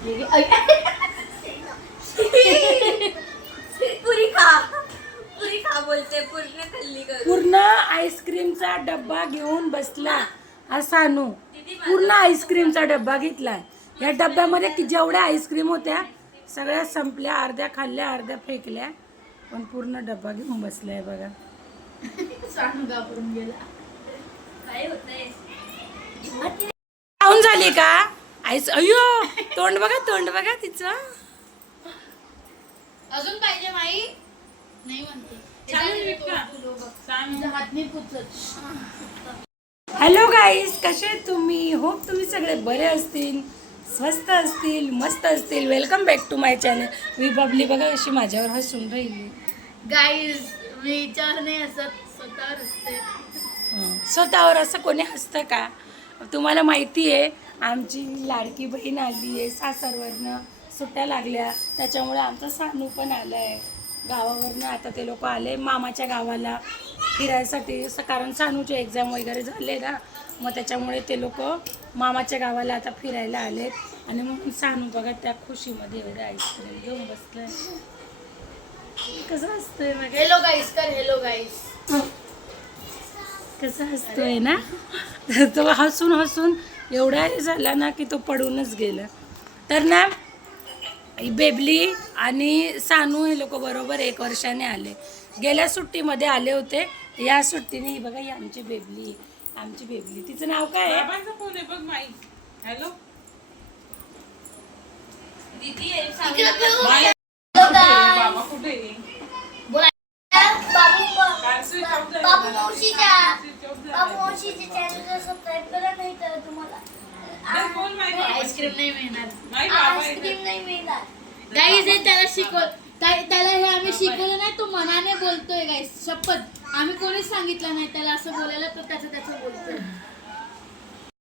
पुरी खा बोलते, पूर्ण खाल्ली कर. पूर्ण आईस्क्रीमचा डब्बा घेऊन बसला हा सानू. पूर्ण आईस्क्रीमचा डब्बा घेतलाय. या डब्यामध्ये जेवढ्या आईस्क्रीम होत्या सगळ्या संपल्या, अर्ध्या खाल्ल्या, अर्ध्या फेकल्या, पण पूर्ण डब्बा घेऊन बसलाय बघा. सानू घाबरून गेला. काय होतंय? खाऊन झाली का आईस? अयो तोंड बघा तिचं. अजून पाहिजे माई? नाही म्हणते. हॅलो गाईज, कसे आहेत तुम्ही? होप तुम्ही सगळे बरे असतील, स्वस्त असतील, मस्त असतील. Welcome back to my channel. मी बबली बघा कशी माझ्यावर हसून राहिली. गाईज मी विचार नाही हसत, स्वतःवर हसते. स्वतःवर असं कोणी हसतं का? तुम्हाला माहिती आहे आमची लाडकी बहीण आली आहे सासरवरनं, सुट्ट्या लागल्या, त्याच्यामुळे आमचा सानू पण आला आहे गावावरनं. आता ते लोक आले मामाच्या गावाला फिरायसाठी, कारण सानूचे एक्झाम वगैरे झाले ना, मग त्याच्यामुळे ते लोक मामाच्या गावाला आता फिरायला आलेत. आणि मग सानू बघा त्या खुशीमध्ये एवढं आईस्क्रीम घेऊन बसलंय. कसं असतंय मग? हेलो गाईस कर, हेलो गाईस. कसं असतोय ना, तो हसून हसून एवढा हे झाला ना की तो पडूनच गेला. तर ना बेबली आणि सानू हे लोक बरोबर 1 वर्षाने आले. गेल्या सुट्टीमध्ये आले होते, या सुट्टीने ही बघा ही आमची बेबली. तिचं नाव काय आहे? हॅलो दीदी आईस्क्रीम नाही मिळणार. आईस्क्रीम नाही मिळणार गाईज. हे त्याला त्याला हे आम्ही शिकवलं नाही, तो मनाने बोलतोय गाईज. शपथ आम्ही कोणीच सांगितलं नाही त्याला असं बोलायला, तर त्याचं बोलतोय.